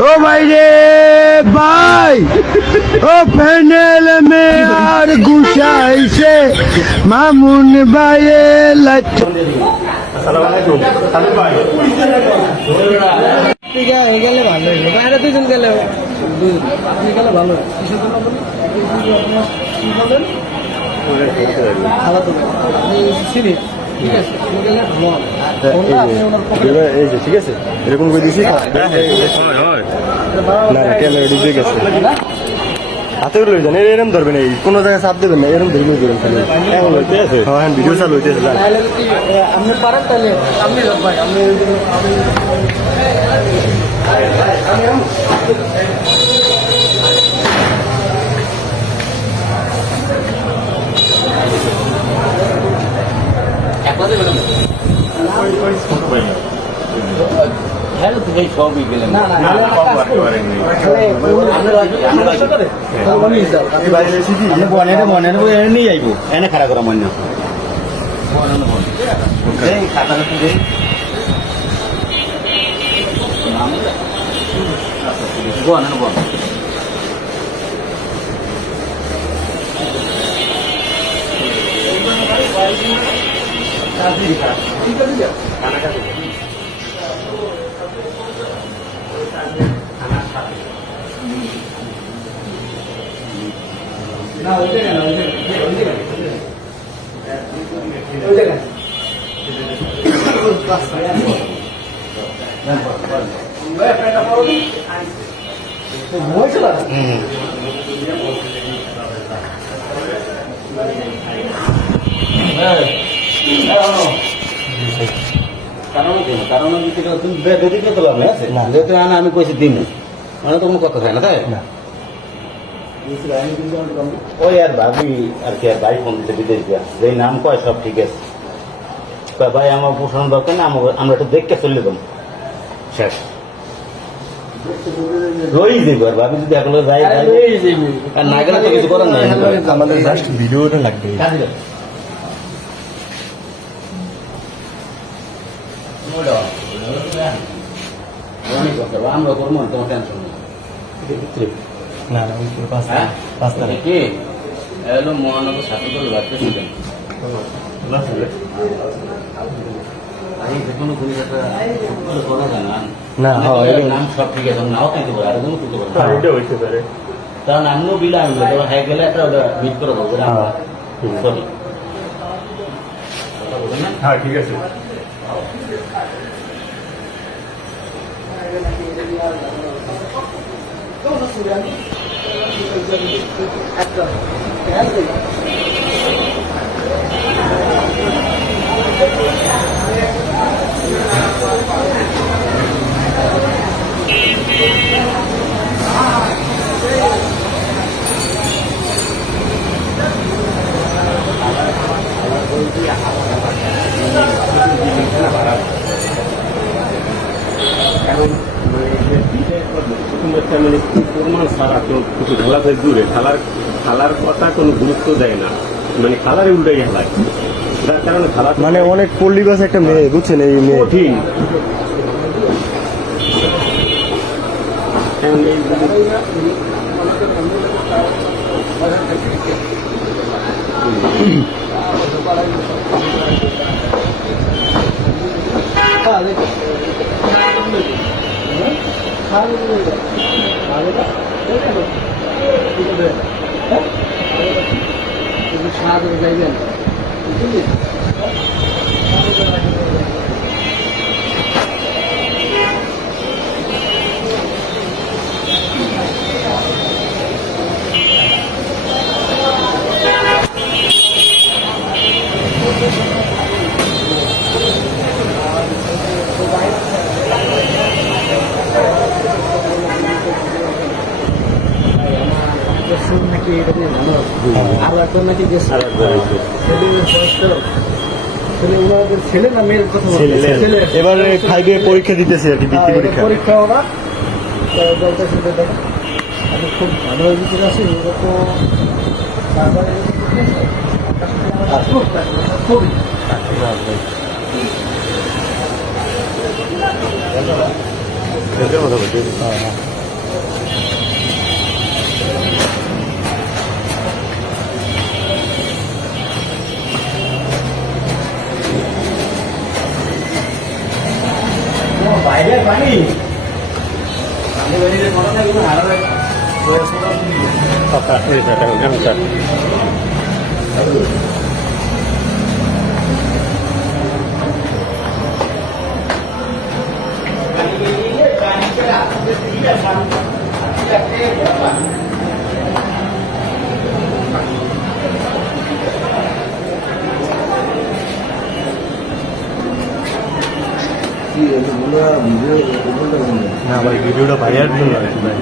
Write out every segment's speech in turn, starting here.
ও ভাই রে ভাই, ও প্যানেল মে আর গুছাইছে মামুন ভাইয়ে লাইট। আসসালামু আলাইকুম। সাদিক ভাই ঠিক আছে গেলে ভালো হইলো বাইরে দুজন গেলে আপনি গেলে ভালো কিসের জন্য বলুন কি বলেন আলাদা আপনি সিরিজ ঠিক আছে আপনি গেলে ভালো হবে ফোনটা আপনি ওনার পকেটে এই যে ঠিক আছে এরকম করে দিছি না না ক্যামেরা ডিজে গেছে হাতে লই যান এরকম ধরবেন এই কোনো জায়গায় চাপ দেবেন না এরকম ধরে লই যাবেন খালি এখন হইতে আছে হ্যাঁ ভিডিও চালু হইতেছে তাহলে যদি আপনি পারেন তাহলে আপনি ভাই আপনি হ্যালো তো ভাই সবই গেলেন না না মনে নিয়ে যাইবো এনে খারাপ করা মনে খাতাটা তো দেই বল বল না ওই জায়গা না ওই জায়গা কারণ দিতে তো লাভ আছে না যেহেতু আমি কইছি দিন মানে তো কোনো কথা হয় না তাই না ওই আর ভাবি আর কি আর ভাই ফোন দিতে বিদেশ দিয়া যে নাম কয় সব ঠিক আছে ভাই আমার পোষণ দরকার না আমরা একটু দেখতে চলে যাবো শেষ রই যাইব আর ভাবি যদি একলো যাই আর না গেলে তো কিছু করার নাই আমাদের জাস্ট ভিডিওটা লাগবে আমরা করবো তোমার টেনশন না না ওই তো পাঁচটা কি এলো মহানগর সাথে করে বাড়তেছিলেন কোনো করা যায় না না নাম সব ঠিক আছে নাও খাইতে পারে আরেকজন করতে পারে এটা হইতে পারে কারণ আমিও বিল আনবো তবে হ্যাঁ গেলে একটা মিট করে দেবো সরি হ্যাঁ ঠিক আছে কিছু খেলা থেকে দূরে খেলার কথা কোনো গুরুত্ব দেয় না মানে খেলারে উল্টে খেলায় যার কারণে খেলা মানে অনেক পল্লী বাস একটা মেয়ে বুঝছেন এই মেয়ে কঠিন এখন এই সাহায্য যাইবেন নাকি এটা দিয়ে ভালো আর একজন নাকি গেছে ওনাদের ছেলে না মেয়ের কথা ছেলে এবারে 5 এ পরীক্ষা দিতেছে আর কি বৃত্তি পরীক্ষা পরীক্ষা ওরা আমি খুব ভালোভাবে ভিতরে আছি ওরা তো খুবই এটার কথা বলছি বাইরে পানি না আমার ভিডিওটা ভাইয়ার জন্য আর কি ভাই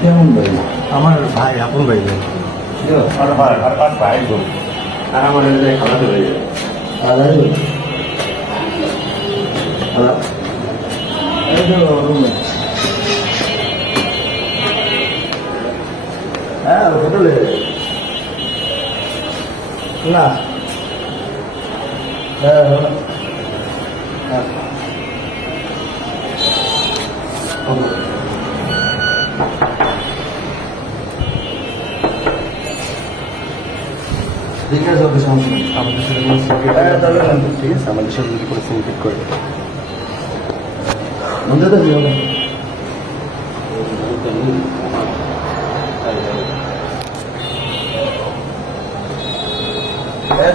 কেমন ভাই? আমার ভাই আপন ভাই ভাই আর আমার খালাতে হয়ে যাবে আলাদা ভাই? আলাদা? এই তো রুমে। হ্যাঁ হোটেলে না হ্যাঁ হ্যাঁ ঠিক আছে ওকে সমস্যা নেই। আমাদের সাথে কোনো সিনক্রেট হ্যাঁ, তাহলে না। ঠিক আছে আমাদের সাথে যদি কোনো সিনক্রেট করে মন্দির তো যাবে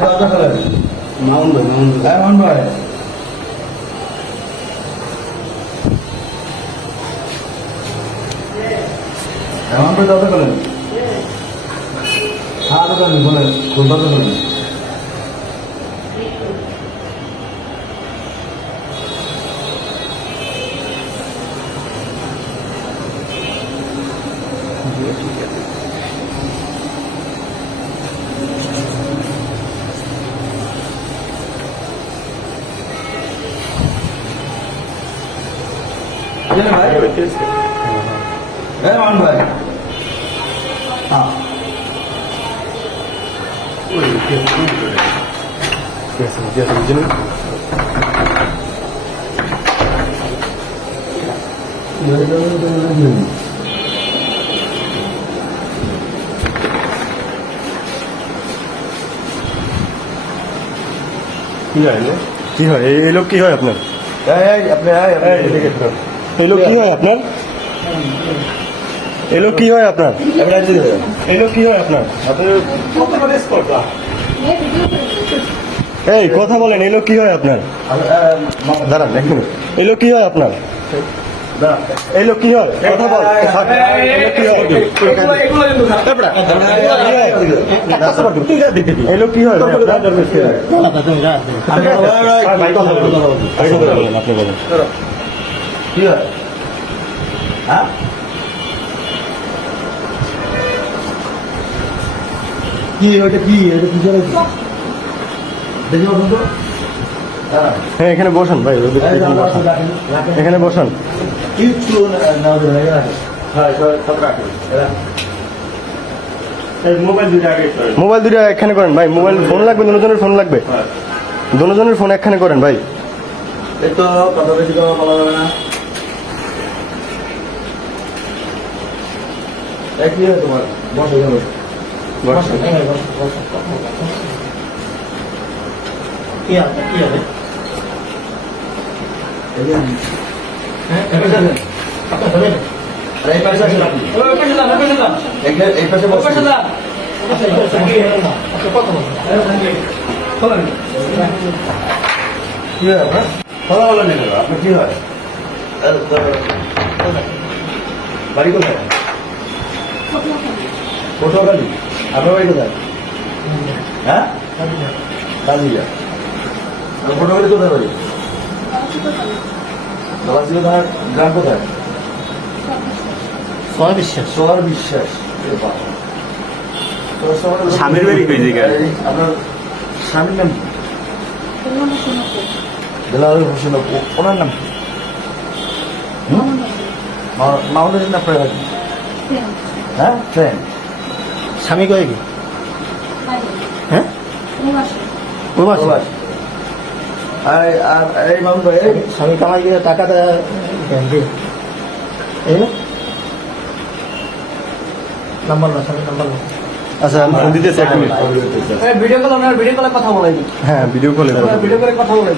দরজা খোলা মাউন্ট ভাই মাউন্ট ভাই মাউন্ট ভাই দরজা খোলেন হ্যাঁ দোকান বলেন দরজা খোলেন ভাই মাউন্ট ভাই হ্যাঁ বুঝলেন কি হয় কি হয় এই লোক কি হয় আপনার আপনি এই লোক কি হয় আপনার এই লোক কি হয় আপনার এই লোক কি হয় আপনার এই কথা বলেন এই লোক কি হয় আপনার দাঁড়ান এক মিনিট এই লোক কি হয় আপনার এই লোক কি হয় কথা বল এই লোক কি হয় এই লোক কি হয় আপনি বলেন কি হয় হ্যাঁ কি ওইটা কি এটা কি করে দেখি বলুন তো হ্যাঁ এখানে বসান ভাই এখানে বসান কিচ্ছু না মোবাইল দুটো আগে করেন। মোবাইল দুটো একখানে করেন ভাই মোবাইল ফোন লাগবে দুজনের ফোন লাগবে দুজনের ফোন একখানে করেন ভাই এই তো কথা বেশি কথা বলা যাবে না কি হয় তোমার বসে গেল কি হবে এই পাশে আসেন আপনি এই পাশে বসে কি হয় আপনার কথা বলেন না কেন আপনার কি হয় বাড়ি কোথায় পটুয়াখালী আপনার বাড়ি কোথায় হ্যাঁ কাজিয়া পটুয়াখালী কোথায় বাড়ি গলাচিপা থানার গ্রাম কোথায় সোয়ার বিশ্বাস স্বামীর বাড়ি কই জায়গায়? আপনার স্বামীর নাম কি বেলাল হোসেন ওনার নাম কি মাউন্টেন আপনার হ্যাঁ ফ্রেন্ড স্বামী কয়ে কি হ্যাঁ প্রবাসী আর এই মামুন ভাই স্বামী কামাই করে টাকা দেয় নাম্বার না স্বামী নাম্বার না আচ্ছা আমি ফোন দিতেছি 1 মিনিট ভিডিও কল আমরা ভিডিও কলে কথা বলাই হ্যাঁ ভিডিও কলে ভিডিও করে কথা বলাই